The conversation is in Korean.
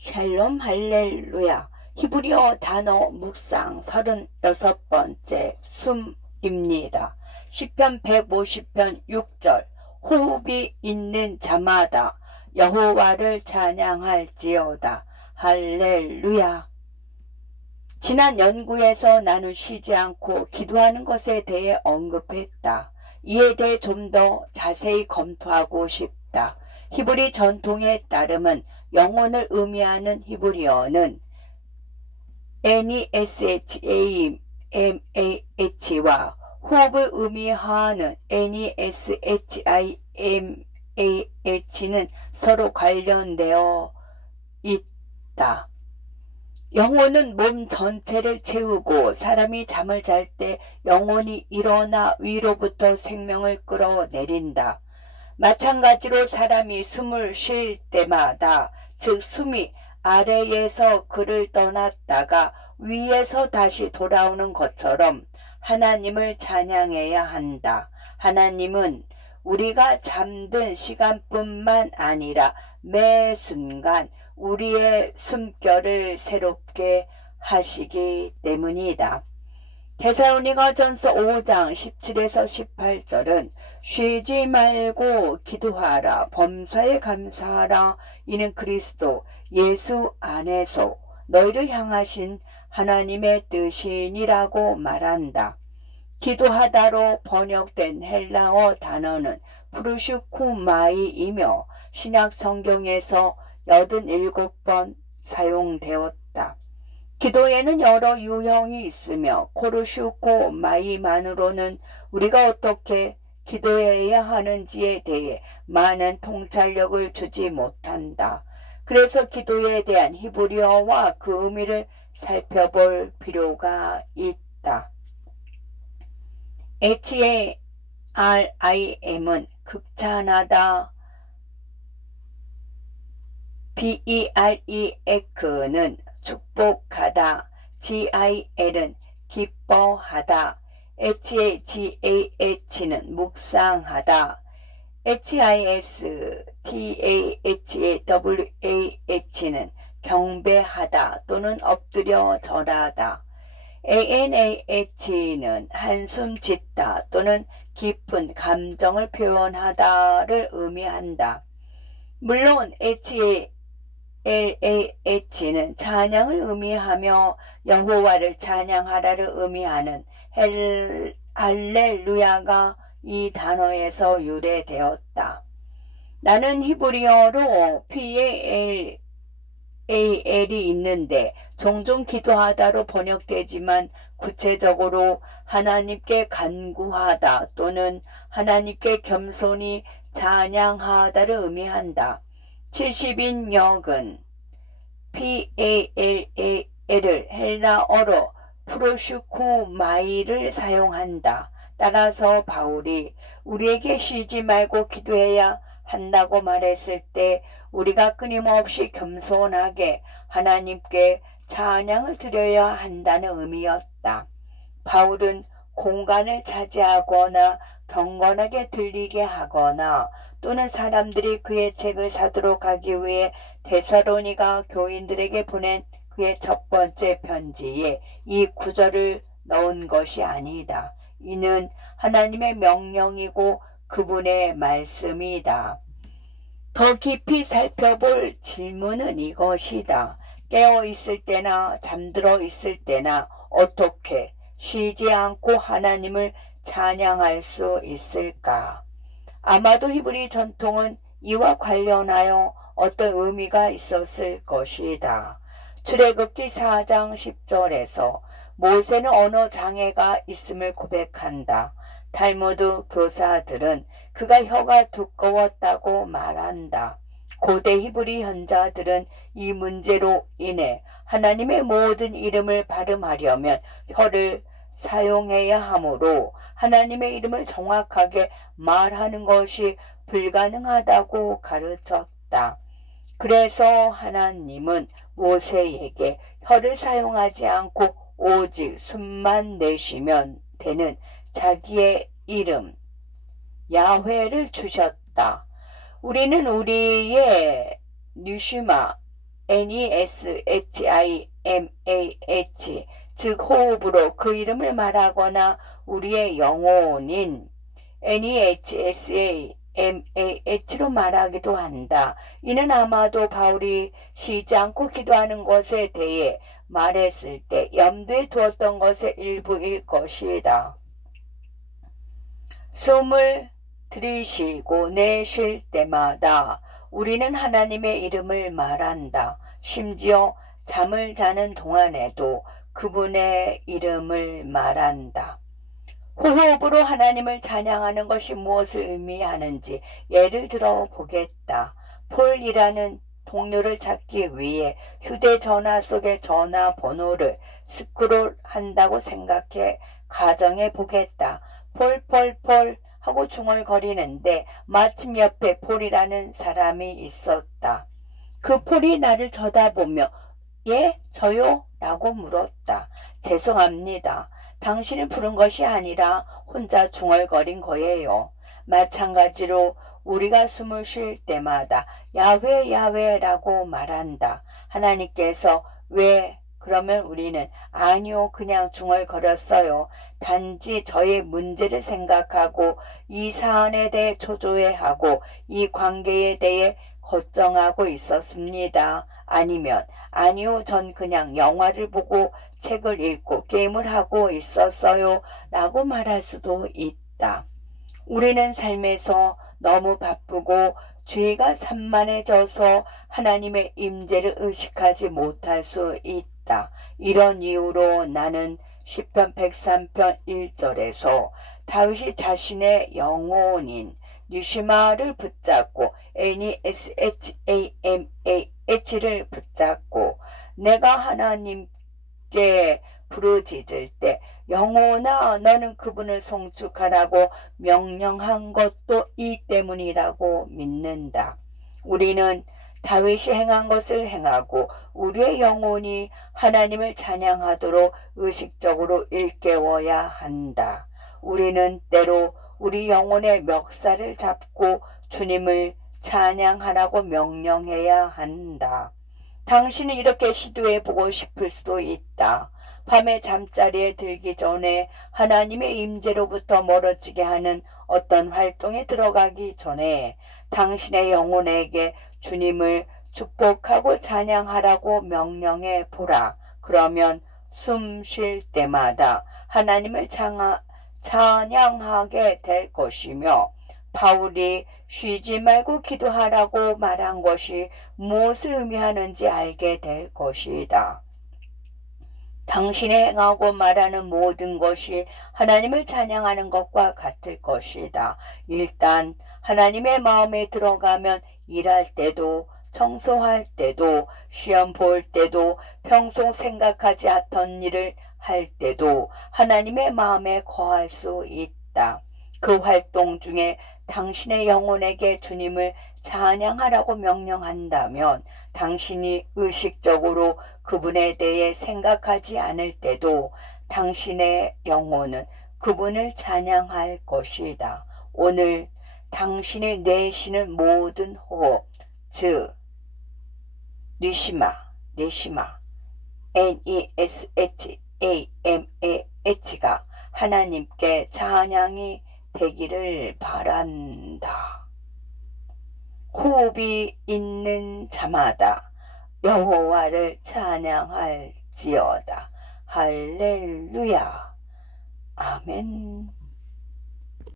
샬롬 할렐루야. 히브리어 단어 묵상 36번째 숨입니다. 시편 150편 6절. 호흡이 있는 자마다 여호와를 찬양할지어다. 할렐루야. 지난 연구에서 나는 쉬지 않고 기도하는 것에 대해 언급했다. 이에 대해 좀 더 자세히 검토하고 싶다. 히브리 전통에 따르면 영혼을 의미하는 히브리어는 NESHAMAH와 호흡을 의미하는 NESHIMAH는 서로 관련되어 있다. 영혼은 몸 전체를 채우고 사람이 잠을 잘 때 영혼이 일어나 위로부터 생명을 끌어내린다. 마찬가지로 사람이 숨을 쉴 때마다, 즉 숨이 아래에서 그를 떠났다가 위에서 다시 돌아오는 것처럼 하나님을 찬양해야 한다. 하나님은 우리가 잠든 시간뿐만 아니라 매 순간 우리의 숨결을 새롭게 하시기 때문이다. 데살로니가전서 5장 17에서 18절은 쉬지 말고 기도하라, 범사에 감사하라, 이는 그리스도 예수 안에서 너희를 향하신 하나님의 뜻이니라고 말한다. 기도하다로 번역된 헬라어 단어는 프루슈쿠마이이며 신약 성경에서 87번 사용되었다. 기도에는 여러 유형이 있으며 코르슈코마이만으로는 우리가 어떻게 기도해야 하는지에 대해 많은 통찰력을 주지 못한다. 그래서 기도에 대한 히브리어와 그 의미를 살펴볼 필요가 있다. HARIM은 극찬하다, BEREC는 축복하다, GIL은 기뻐하다, HAGAH는 묵상하다, HISTAHAWAH는 경배하다 또는 엎드려 절하다, ANAH는 한숨 짓다 또는 깊은 감정을 표현하다를 의미한다. 물론 LAH는 찬양을 의미하며 여호와를 찬양하라를 의미하는 할렐루야가 이 단어에서 유래되었다. 나는 히브리어로 PAL이 있는데 종종 기도하다로 번역되지만 구체적으로 하나님께 간구하다 또는 하나님께 겸손히 찬양하다를 의미한다. 70인역은 PALA를 헬라어로 프로슈코마이를 사용한다. 따라서 바울이 우리에게 쉬지 말고 기도해야 한다고 말했을 때 우리가 끊임없이 겸손하게 하나님께 찬양을 드려야 한다는 의미였다. 바울은 공간을 차지하거나 경건하게 들리게 하거나 또는 사람들이 그의 책을 사도록 하기 위해 데살로니가 교인들에게 보낸 그의 첫 번째 편지에 이 구절을 넣은 것이 아니다. 이는 하나님의 명령이고 그분의 말씀이다. 더 깊이 살펴볼 질문은 이것이다. 깨어 있을 때나 잠들어 있을 때나 어떻게 쉬지 않고 하나님을 찬양할 수 있을까? 아마도 히브리 전통은 이와 관련하여 어떤 의미가 있었을 것이다. 출애굽기 4장 10절에서 모세는 언어 장애가 있음을 고백한다. 탈무드 교사들은 그가 혀가 두꺼웠다고 말한다. 고대 히브리 현자들은 이 문제로 인해 하나님의 모든 이름을 발음하려면 혀를 사용해야 하므로 하나님의 이름을 정확하게 말하는 것이 불가능하다고 가르쳤다. 그래서 하나님은 모세에게 혀를 사용하지 않고 오직 숨만 내쉬면 되는 자기의 이름 야훼를 주셨다. 우리는 우리의 뉴시마 NESHIMAH 즉 호흡으로 그 이름을 말하거나 우리의 영혼인 NEHSAMAH로 말하기도 한다. 이는 아마도 바울이 쉬지 않고 기도하는 것에 대해 말했을 때 염두에 두었던 것의 일부일 것이다. 숨을 들이쉬고 내쉴 때마다 우리는 하나님의 이름을 말한다. 심지어 잠을 자는 동안에도 그분의 이름을 말한다. 호흡으로 하나님을 찬양하는 것이 무엇을 의미하는지 예를 들어 보겠다. 폴이라는 동료를 찾기 위해 휴대전화 속의 전화번호를 스크롤한다고 생각해 가정해 보겠다. 폴 하고 중얼거리는데 마침 옆에 폴이라는 사람이 있었다. 그 폴이 나를 쳐다보며 예? 저요? 라고 물었다. 죄송합니다. 당신을 부른 것이 아니라 혼자 중얼거린 거예요. 마찬가지로 우리가 숨을 쉴 때마다 야훼 야훼라고 말한다. 하나님께서 왜? 그러면 우리는 아니요 그냥 중얼거렸어요. 단지 저의 문제를 생각하고 이 사안에 대해 초조해하고 이 관계에 대해 걱정하고 있었습니다. 아니면 아니요 전 그냥 영화를 보고 책을 읽고 게임을 하고 있었어요 라고 말할 수도 있다. 우리는 삶에서 너무 바쁘고 죄가 산만해져서 하나님의 임재를 의식하지 못할 수 있다. 이런 이유로 나는 시편 103편 1절에서 다윗이 자신의 영혼인 느시마를 붙잡고 NESHAMAH를 붙잡고 내가 하나님께 부르짖을 때 영혼아 너는 그분을 송축하라고 명령한 것도 이 때문이라고 믿는다. 우리는 다윗이 행한 것을 행하고 우리의 영혼이 하나님을 찬양하도록 의식적으로 일깨워야 한다. 우리는 때로 우리 영혼의 멱살을 잡고 주님을 찬양하라고 명령해야 한다. 당신은 이렇게 시도해보고 싶을 수도 있다. 밤에 잠자리에 들기 전에 하나님의 임재로부터 멀어지게 하는 어떤 활동에 들어가기 전에 당신의 영혼에게 주님을 축복하고 찬양하라고 명령해 보라. 그러면 숨 쉴 때마다 하나님을 찬양하게 될 것이며 바울이 쉬지 말고 기도하라고 말한 것이 무엇을 의미하는지 알게 될 것이다. 당신이 행하고 말하는 모든 것이 하나님을 찬양하는 것과 같을 것이다. 일단 하나님의 마음에 들어가면 일할 때도 청소할 때도 시험 볼 때도 평소 생각하지 않던 일을 할 때도 하나님의 마음에 거할 수 있다. 그 활동 중에 당신의 영혼에게 주님을 찬양하라고 명령한다면 당신이 의식적으로 그분에 대해 생각하지 않을 때도 당신의 영혼은 그분을 찬양할 것이다. 오늘 당신이 내쉬는 모든 호흡, 즉 느시마, NESHAMAH가 하나님께 찬양이 되기를 바란다. 호흡이 있는 자마다 여호와를 찬양할지어다. 할렐루야. 아멘.